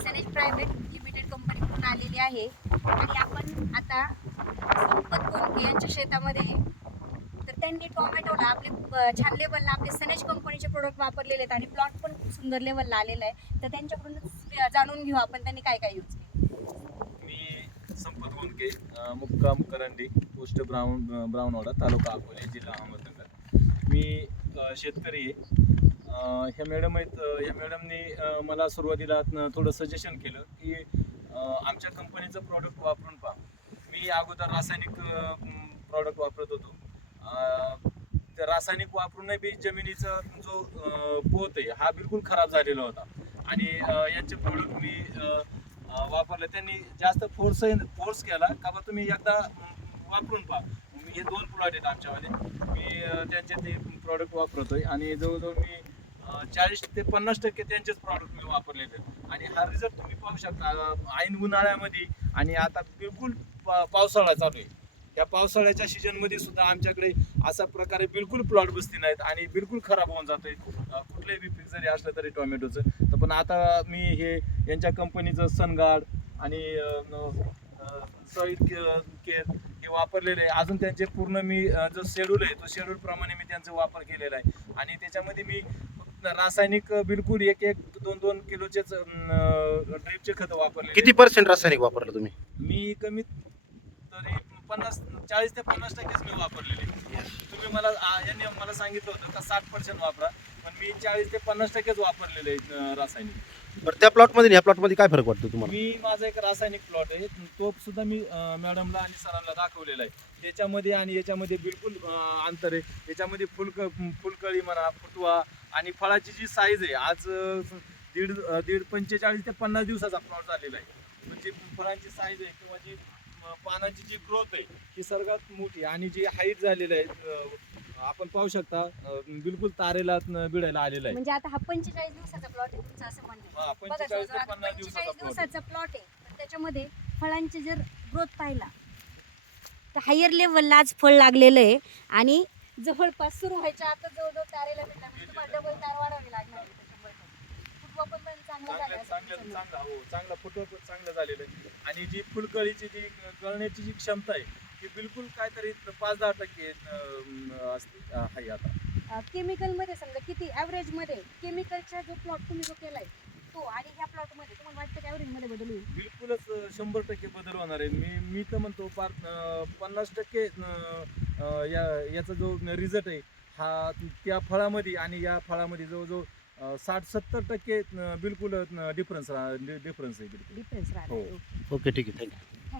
सनेज private limited कंपनीकडून आलेली आहे आणि आपण आता संपत कोणके यांच्या शेतामध्ये आहे. तर त्यांनी टोमॅटोला आपले छान लेवलला आपले सनेज कंपनीचे प्रोडक्ट वापरलेले आहेत आणि प्लॉट पण खूप सुंदर लेवलला आलेला आहे. तर त्यांच्याकडूनच जाणून घेऊ आपण त्यांनी काय काय यूज केलं. मी संपत गोंदके, मुक्काम करंडी, पोस्ट ब्राऊनवाडा, तालुका अकोले, जिल्हा अहमदनगर. मी शेतकरी आहे. ह्या मॅडम आहेत. ह्या मॅडमनी मला सुरुवातीला थोडं सजेशन केलं की आमच्या कंपनीचं प्रॉडक्ट वापरून पहा. मी अगोदर रासायनिक प्रॉडक्ट वापरत होतो. त्या रासायनिक वापरूनही बी जमिनीचा जो पोत आहे हा बिलकुल खराब झालेला होता आणि यांचे प्रॉडक्ट मी वापरले. त्यांनी जास्त फोर्स केला का बा तुम्ही एकदा वापरून पहा. मी हे 2 प्लॉट आहेत आमच्यावाले. मी त्यांचे ते प्रॉडक्ट वापरतोय आणि जवळजवळ मी 40 ते 50% त्यांचेच प्रॉडक्ट मी वापरलेले आणि हा रिझल्ट तुम्ही पाहू शकता. ऐन उन्हाळ्यामध्ये आणि आता बिलकुल पावसाळा चालू आहे. या पावसाळ्याच्या सीजनमध्ये सुद्धा आमच्याकडे अशा प्रकारे बिलकुल प्लॉट बसती नाहीत आणि बिलकुल खराब होऊन जाते कुठलंही बी पीक जरी असलं तरी टोमॅटोचं. तर पण आता मी हे यांच्या कंपनीचं सनगार्ड आणि सॉइल केअर हे वापरलेले आहे. अजून त्यांचे पूर्ण मी जो शेड्यूल आहे तो शेड्यूल प्रमाणे मी त्यांचा वापर केलेला आहे आणि त्याच्यामध्ये मी रासायनिक बिलकुल 1-2 किलोचेच ड्रिपचे खत वापरले. किती % रासायनिक वापरलं तुम्ही? मी कमीत तरी 40 ते 50% मी वापरलेले. तुम्ही मला यांनी मला सांगितलं होतं का 60% वापरा, पण मी 40 ते 50% वापरलेले रासायनिक. बरं, त्या प्लॉटमध्ये ह्या प्लॉटमध्ये काय फरक वाटतो तुम्हाला? माझा एक रासायनिक प्लॉट आहे तो सुद्धा मी मॅडमला आणि सरांना दाखवलेला आहे. त्याच्यामध्ये आणि याच्यामध्ये बिलकुल अंतर आहे. याच्यामध्ये फुलकळी म्हणा, फुटवा आणि फळाची जी साईज आहे आज 45 ते 50 दिवसाचा प्लॉट झालेला आहे. म्हणजे फळांची साईज आहे किंवा जी पानाची जी ग्रोथ आहे ही सर्वात मोठी आणि जी हाईट झालेली आहे आपण पाहू शकता बिलकुल तारेला भिडायला आलेला आहे. म्हणजे आता हा 45 दिवसाचा प्लॉट आहे तुमचं असं म्हणणं आहे. 45 ते 50 दिवसाचा प्लॉट आहे. पण त्याच्यामध्ये फळांचे जर ग्रोथ पाहिला तर हायर लेवलला आज फळ लागलेलं आहे आणि जवळपास सुरू व्हायच्या आता जवळजवळ तारेला भेटला म्हणजे तुम्हाला डबल तार वाढवावी लागणार आहे. फुटवा पण चांगला झाला चांगला फुटवा पण चांगलं झालेलं आहे आणि जी फुलकळीची जी गळण्याची जी क्षमता आहे ती बिलकुल काहीतरी 5-10% असते आहे. आता केमिकलमध्ये समजा किती ॲव्हरेजमध्ये केमिकलचा जो प्लॉट तुम्ही जो केलाय तो आणि ह्या प्लॉटमध्ये तुम्हाला वाटतं की ॲव्हरेजमध्ये बदल होईल? बिलकुलच 100% बदल होणार आहे. मी तर म्हणतो 50% याचा जो रिझल्ट आहे हा त्या फळामध्ये आणि या फळामध्ये जवळजवळ 60-70% बिलकुल डिफरन्स आहे. डिफरन्स हो. राहणार. ओके, ठीक आहे, थँक्यू.